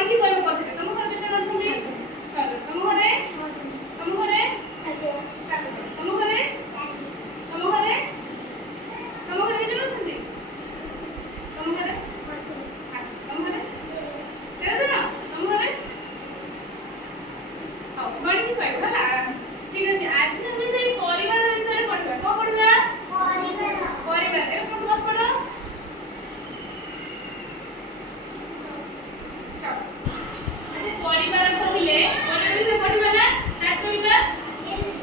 ଗଣିକି କହିବ ପଛରେ। ତମ ଘରେ କେତେ ଜଣ ଅଛନ୍ତି? 6 ଜଣ। ତମ ଘରେ? ତମ ଘରେ? 7 ଜଣ। ତମ ଘରେ? ତମ ଘରେ? ତମ ଘରେ କେତେ ଜଣ ଅଛନ୍ତି? ତମ ଘରେ? 5। ତମ ଘରେ? 13 ଜଣ। ତମ ଘରେ? ହଉ ଗଣିକି କହିବ ହେଲା ଆରାମସେ। ଠିକ ଅଛି। ଆଜି ଆମେ ସେଇ ପରିବାର ବିଷୟରେ ପଢିବା। କଣ ପଢିବା? ପରିବାର। ପରିବାର। ଏବେ ସମସ୍ତେ ବସ ପଡ। ଆଚ୍ଛା ପରିବାର କହିଲେ ପରିବାର ବିଷୟରେ ପଢିବା ନା? ଷ୍ଟାର୍ଟ କରିବା।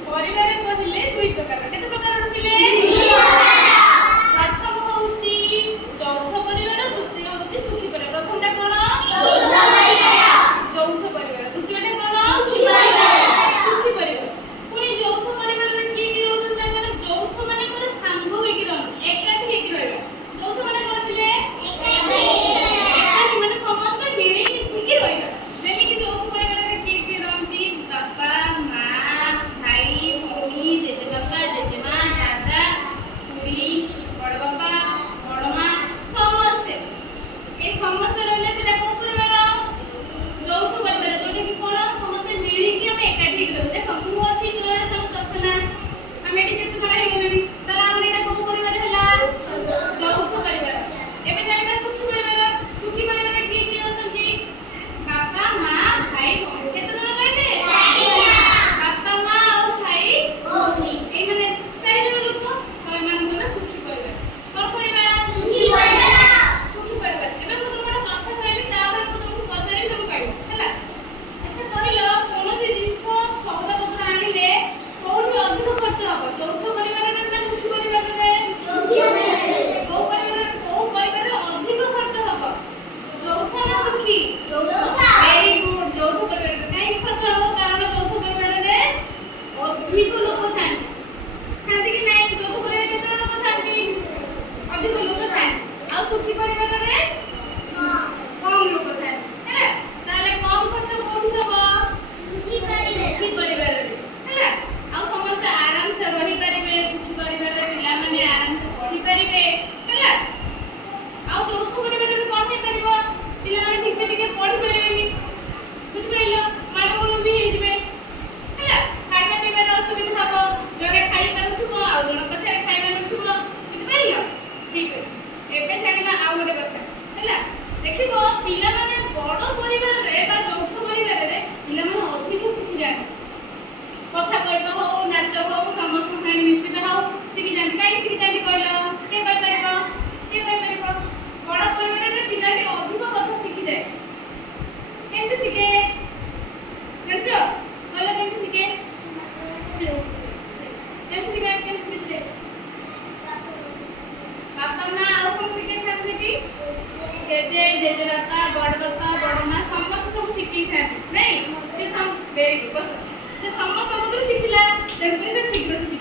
ପରିବାର କହିଲେ ଦୁଇ ପ୍ରକାର। କେତେ ପ୍ରକାର ରଖିଲେ? ପ୍ରଥମ ହଉଛି ଯୌଥ ପରିବାର, ଦ୍ୱିତୀୟ ହଉଛି ସୁଖୀ ପରିବାର। ପ୍ରଥମଟା କଣ? ଯୌଥ ପରିବାର। ଦ୍ୱିତୀୟଟା କଣ? ସୁଖୀ ପରିବାର। ପୁଣି ଯୌଥ ପରିବାରରେ କିଏ କିଏ ରହୁଛନ୍ତି? ତାଙ୍କର ଯୌଥ ମାନେ କଣ? ସାଙ୍ଗ ହେଇକି ରହନ୍ତି, ଏକାଠି ହେଇକି ରହିବା। ଯୌଥ ମାନେ କଣ ପିଲେ? ଏକାଠି ମାନେ ସମସ୍ତେ ମିଳି ମିଶିକି ରହିବା। ଯେମିତି ଯୌଥ ପରିବାରରେ କିଏ କିଏ ରହନ୍ତି? ବାପା, ମା, ଭାଇ, ଭଉଣୀ, ଜେଜେବାପା, ଜେଜେମା, ଦାଦା, ଖୁଡୀ, ବଡ ବାପା, ବଡ ମା, ସମସ୍ତେ। ଏ ସମସ୍ତେ ରହିଲେ ସେଟା କୋଉ ପରିବାର? ଯୌଥ ପରିବାର। ଯୋଉଟା କି କଣ? ସମସ୍ତେ ମିଳିକି ଆମେ ଏକାଠି ହେଇକି ରହିବୁ। ଦେଖ ମୁଁ ଅଛି, ତୁ ସମସ୍ତେ ଅଛ ନା? ଆମେ ଏଠି କେତେ ଜଣ ହେଇଗଲେଣି? ତାହେଲେ ଆମର ଏଟା କୋଉ ପରିବାର ହେଲା? ଯୌଥ ପରିବାର। ଏବେ ଜାଣିବା ସୁଖୀ ପରିବାର। ସୁଖୀ ପରିବାରରେ କିଏ କିଏ ଅଛନ୍ତି? ବାପା, ମା, ଭାଇ, ଭଉଣୀ। କେତେ ଜଣ କହିଲେ? 4 ଜଣ। ବାପା, ମା ଆଉ ଭାଇ, ଭଉଣୀ। ଏଇ ମାନେ 4 ଜଣ ଲୋକ। ତ ଏମାନଙ୍କୁ ଆମେ ସୁଖୀ ପରିବାର। କଣ କହିବା? ସୁଖୀ ପରିବାର। ସୁଖୀ ପରିବାର। ଏବେ ମୁଁ ତମକୁ ଗୋଟେ କଥା କହିଲି, ତାପରେ ମୁଁ ତମକୁ ପଚାରିବି, ତମେ କହିବ ହେଲା। ଆଚ୍ଛା କହିଲ, କୌଣସି ଜିନିଷ ସଉଦା ପତ୍ର ଆଣିଲେ କୋଉଠି ଅଧିକ ଖର୍ଚ୍ଚ ହବ? ଯୌଥ ପରିବାରରେ ନା ସୁଖୀ ପରିବାରରେ? ସୁଖୀ ପରିବାରରେ। କୋଉ ପରିବାରରେ ଅଧିକ ଖର୍ଚ୍ଚ ହବ? ଯୌଥ ନା ସୁଖୀ? ଯୌଥ। Very good. ଯୌଥ ପରିବାରରେ। କାହିଁକି ଖର୍ଚ୍ଚ ହବ? କାରଣ ଯୌଥ ପରିବାରରେ ଅଧିକ ଲୋକ ଥାନ୍ତି। ଥାନ୍ତି କି ନାହିଁ? ଯୌଥ ପରିବାରରେ କେତେ ଜଣ ଲୋକ ଥାନ୍ତି? ଅଧିକ ଲୋକ ଥାନ୍ତି। ଆଉ ସୁଖୀ ପରିବାରରେ କମ ଲୋକ ଥାନ୍ତି। ହେଲା, ତାହେଲେ କମ ଖର୍ଚ୍ଚ କୋଉଠି ହବ? ସୁଖୀ ପରିବାରରେ। ହେଲା, ଆଉ ସମସ୍ତେ ଆରାମସେ ରହିପାରିବେ। ସୁଖୀ ପରିବାରରେ ପିଲାମାନେ ଆରାମସେ ପଢିପାରିବେ। ହେଲା, ଆଉ ଯୌଥ ପରିବାରରେ କଣ ହେଇପାରିବ? ପିଲାମାନେ ଠିକ ସେ ଟିକେ ପଢିପାରିବେନି। ବୁଝିପାରିଲ? ମାଡ଼ଗୋଳ ବି ହେଇଯିବେ। ହେଲା, ଖାଇବା ପିଇବାର ଅସୁବିଧା ହବ। ଜଣେ ଖାଇ ପାରୁଥିବ ଆଉ ଜଣଙ୍କ ପାଖରେ ଖାଇବା ନଥିବ। ବୁଝିପାରିଲ? ଠିକ ଅଛି। ଏବେ ଜାଣିବା ଆଉ ଗୋଟେ କଥା। ହେଲା, ଦେଖିବ ପିଲାମାନେ ବଡ ପରିବାରରେ ବା ଯୌଥ ପରିବାରରେ ପିଲାମାନେ ଅଧିକ ଶିଖିଯାଆନ୍ତି। କଥା କହିବା ହଉ, ନାଚ ହଉ, ସମସ୍ତଙ୍କ ସାଙ୍ଗରେ ମିଶିବା ହଉ, ଶିଖିଯାଆନ୍ତି। କାହିଁକି ଶିଖିଯାଆନ୍ତି କହିଲ? କିଏ କହିପାରିବ? କିଏ କହିପାରିବ? ବଡ ପରିବାରରେ ପିଲାଟି ଅଧିକ କଥା ଶିଖିଯାଏ। କେମିତି ଶିଖେ? ଜାଣିଛ? କହିଲ କେମିତି ଶିଖେ? କେମିତି ଶିଖେ? କେମିତି ଶିଖେ? ବାପା, ମା ଆଉ ସମସ୍ତେ କିଏ ଥାନ୍ତି ସେଠି? ଜେଜେ, ଜେଜେବାପା, ବଡ ବାପା, ବଡ ମା ସମସ୍ତେ ସବୁ ଶିଖେଇଥାନ୍ତି। ନାଇଁ? ସେ ସବୁ ଭେରି ଗୁଡ। ବସ। ସେ ସମସ୍ତଙ୍କଠୁ ଶିଖିଲା, ତେଣୁକରି ସେ ଶୀଘ୍ର ଶିଖି